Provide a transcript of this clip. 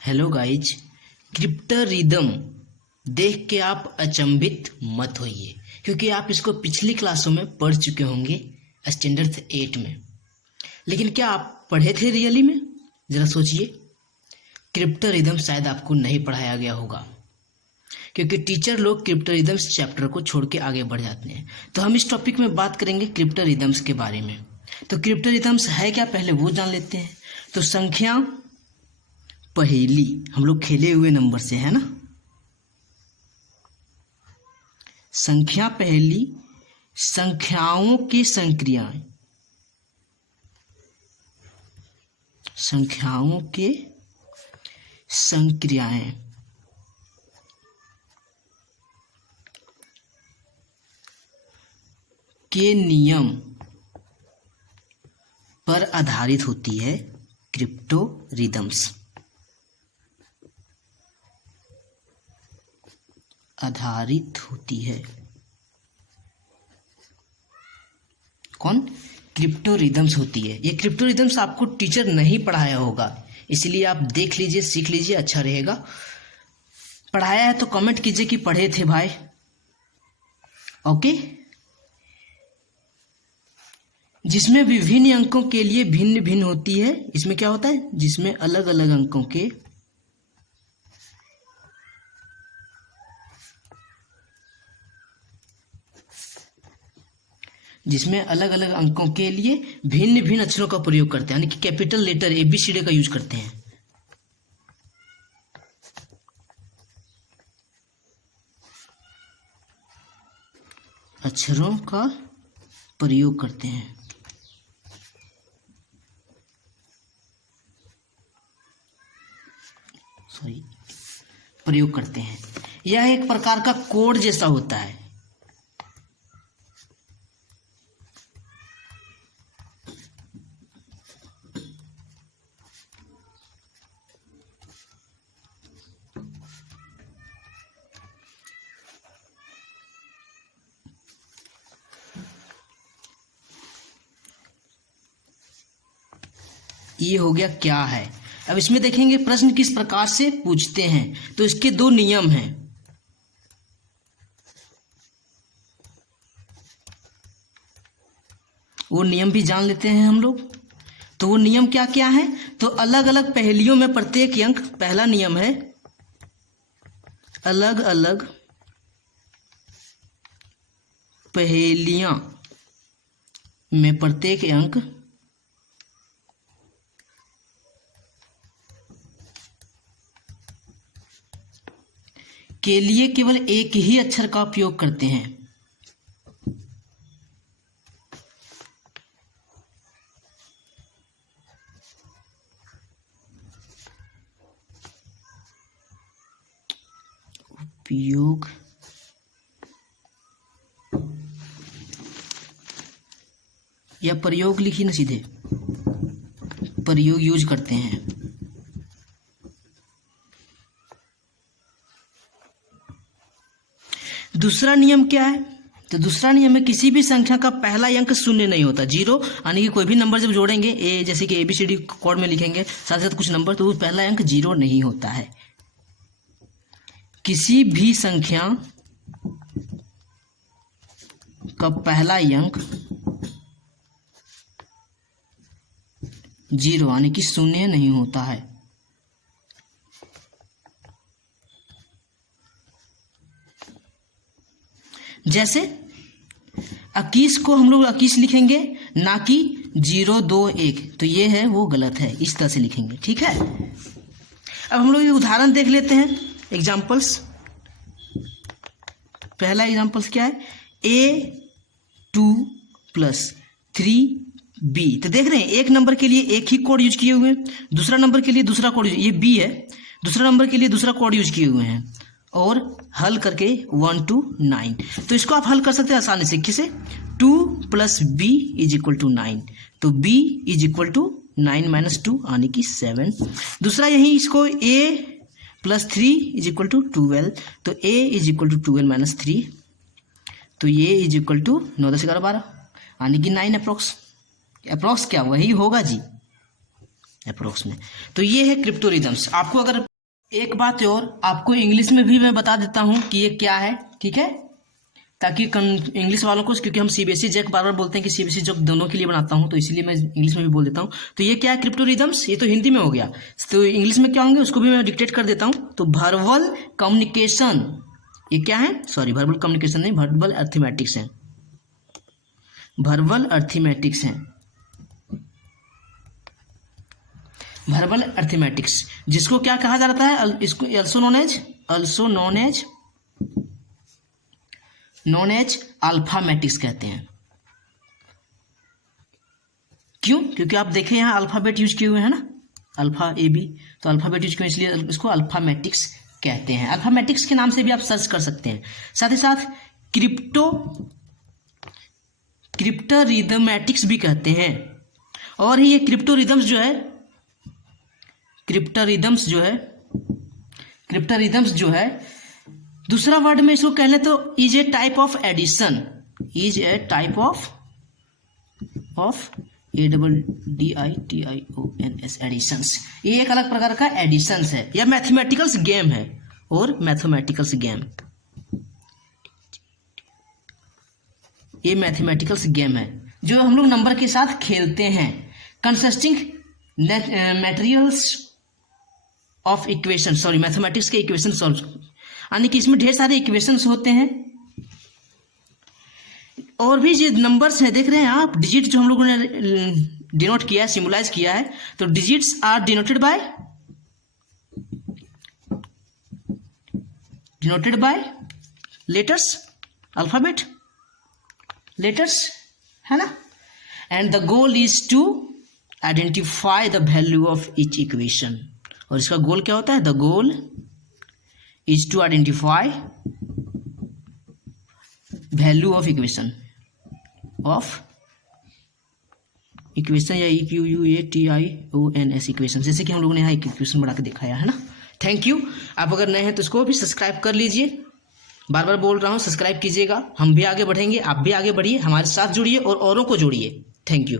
Hello guys, crypto rhythm देख के आप अचंभित मत होइए, क्योंकि आप इसको पिछली क्लासों में पढ़ चुके होंगे स्टैंडर्ड 8 में। लेकिन क्या आप पढ़े थे रियली में? ज़रा सोचिए। क्रिप्टो रिदम शायद आपको नहीं पढ़ाया गया होगा, क्योंकि टीचर लोग क्रिप्टो रिदम्स चैप्टर को छोड़ के आगे बढ़ जाते हैं। तो हम इस टॉपिक में बात करेंगे क्रिप्टो रिदम्स के बारे में। तो क्रिप्टो रिदम्स है क्या, पहले वो जान लेते हैं। तो संख्या पहेली हम लोग खेले हुए नंबर से, है ना। संख्या पहेली संख्याओं की संक्रियाएं, संख्याओं के संक्रियाएं के नियम पर आधारित होती है क्रिप्टो रिदम्स। आधारित होती है कौन? क्रिप्टो रिदम्स होती है। ये क्रिप्टो रिदम्स आपको टीचर नहीं पढ़ाया होगा, इसलिए आप देख लीजिए, सीख लीजिए, अच्छा रहेगा। पढ़ाया है तो कमेंट कीजिए कि पढ़े थे भाई। ओके। जिसमें विभिन्न अंकों के लिए भिन्न भिन्न होती है। इसमें क्या होता है? जिसमें अलग अलग अंकों के लिए भिन्न भिन्न अक्षरों का प्रयोग करते हैं, यानी कि कैपिटल लेटर ABCD का यूज करते हैं। अक्षरों का प्रयोग करते हैं। प्रयोग करते हैं। यह एक प्रकार का कोड जैसा होता है। ये हो गया क्या है। अब इसमें देखेंगे प्रश्न किस प्रकार से पूछते हैं। तो इसके दो नियम हैं। वो नियम भी जान लेते हैं हम लोग। तो वो नियम क्या क्या है? तो अलग अलग पहेलियों में प्रत्येक अंक, पहला नियम है अलग अलग पहेलियां में प्रत्येक अंक के लिए केवल एक ही अक्षर का उपयोग करते हैं। उपयोग या प्रयोग लिखिए ना सीधे, प्रयोग यूज करते हैं। दूसरा नियम क्या है? तो दूसरा नियम है किसी भी संख्या का पहला अंक शून्य नहीं होता, जीरो। यानी कि कोई भी नंबर जब जोड़ेंगे, ए जैसे कि ABCD कोड में लिखेंगे साथ साथ कुछ नंबर, तो वो पहला अंक जीरो नहीं होता है। किसी भी संख्या का पहला अंक जीरो यानी कि शून्य नहीं होता है। जैसे 21 को हम लोग 21 लिखेंगे, ना कि 0 2 1, तो ये है वो गलत है, इस तरह से लिखेंगे। ठीक है। अब हम लोग ये उदाहरण देख लेते हैं, एग्जाम्पल्स। पहला एग्जाम्पल्स क्या है? A2 + 3B। तो देख रहे हैं एक नंबर के लिए एक ही कोड यूज किए हुए हैं, दूसरा नंबर के लिए दूसरा कोड, ये B है, दूसरा नंबर के लिए दूसरा कोड यूज किए हुए हैं, और हल करके 1 to 9। तो इसको आप हल कर सकते हैं आसानी से। किसे? 2 + B = 9। तो B = 9 - 2 यानी कि 7। दूसरा यही, इसको A + 3 = 12। तो A = 12 - 3, तो ये = 9 10 11 12 यानी कि 9 अप्रोक्स क्या वही होगा जी, अप्रोक्स में। तो ये है क्रिप्टो रिदम्स। आपको अगर एक बात और आपको इंग्लिश में भी मैं बता देता हूँ कि ये क्या है, ठीक है, ताकि इंग्लिश वालों को, क्योंकि हम सीबीएसई जैक बार बार बोलते हैं कि सीबीएसई जैक दोनों के लिए बनाता हूँ, तो इसलिए मैं इंग्लिश में भी बोल देता हूँ। तो ये क्या है, क्रिप्टो रिदम्स, ये तो हिंदी में हो गया, तो इंग्लिश में क्या होंगे उसको भी मैं डिक्टेट कर देता हूँ। तो वर्बल कम्युनिकेशन, ये क्या है, सॉरी वर्बल कम्युनिकेशन नहीं, वर्बल अर्थमेटिक्स है, वर्बल अर्थमेटिक्स है, वर्बल अर्थमेटिक्स, जिसको क्या कहा जाता है, इसको अल्सो नॉन एज अल्फामेटिक्स कहते हैं। क्यों? क्योंकि आप देखें यहाँ अल्फाबेट यूज किए हुए हैं ना, अल्फा ए बी, तो अल्फाबेट यूज किए, इसलिए इसको अल्फामेटिक्स कहते हैं। अल्फामेटिक्स के नाम से भी आप सर्च कर सकते हैं। साथ ही साथ क्रिप्टो रिदमेटिक्स भी कहते हैं। और ये क्रिप्टो रिदम्स जो है दूसरा वर्ड में इसको कह लें तो is a type of addition, is a type of ADDITIONS additions, ये एक अलग प्रकार का एडिशंस है या मैथमेटिकल्स गेम है, और मैथमेटिकल्स गेम, ये मैथमेटिकल्स गेम है जो हम लोग नंबर के साथ खेलते हैं। Consisting materials of equation, sorry mathematics के इक्वेशन सॉल्व, यानी कि इसमें ढेर सारे इक्वेशंस होते हैं। और भी जो नंबर्स हैं देख रहे हैं आप, डिजिट जो हम लोगों ने डिनोट किया है, सिम्बलाइज किया है, तो digits are denoted by letters, alphabet letters, है ना। And the goal is to identify the value of each equation, और इसका गोल क्या होता है, the goal is to identify value of equation या EQUATIONS इक्वेशन, जैसे कि हम लोगों ने यहाँ एक इक्वेशन बना के दिखाया है ना। Thank you. आप अगर नए हैं तो इसको भी सब्सक्राइब कर लीजिए, बार बार बोल रहा हूँ सब्सक्राइब कीजिएगा। हम भी आगे बढ़ेंगे, आप भी आगे बढ़िए, हमारे साथ जुड़िए और औरों को जोड़िए। Thank you.